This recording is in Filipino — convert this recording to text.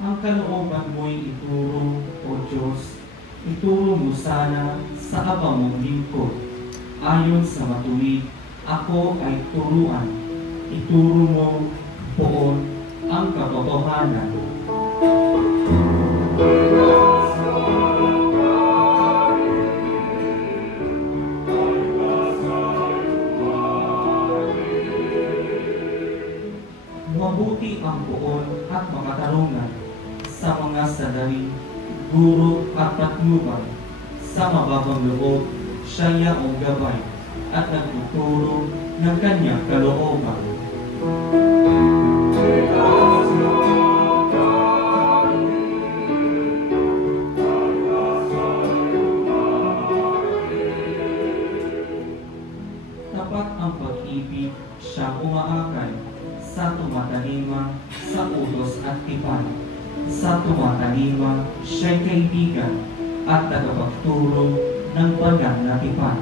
Ang kalooban mo'y ituro, O Diyos, ituro mo sana sa abang mong lingkod. Ayon sa matuwid, ako ay turuan. Ituro mo, Poon, ang katotohanan. Mabuti ang Poon at makatarungan sa mga sandali, guro at patnubay. Sa mababang loob, siya yaong gabay at nagtuturo ng kanyang kalooban. Tapat ang pag-ibig, siya umaakay sa tumatalima sa utos at tipan. Sa tumatalima, siya'y kaibigan at tagapagturo ng banal na tipan.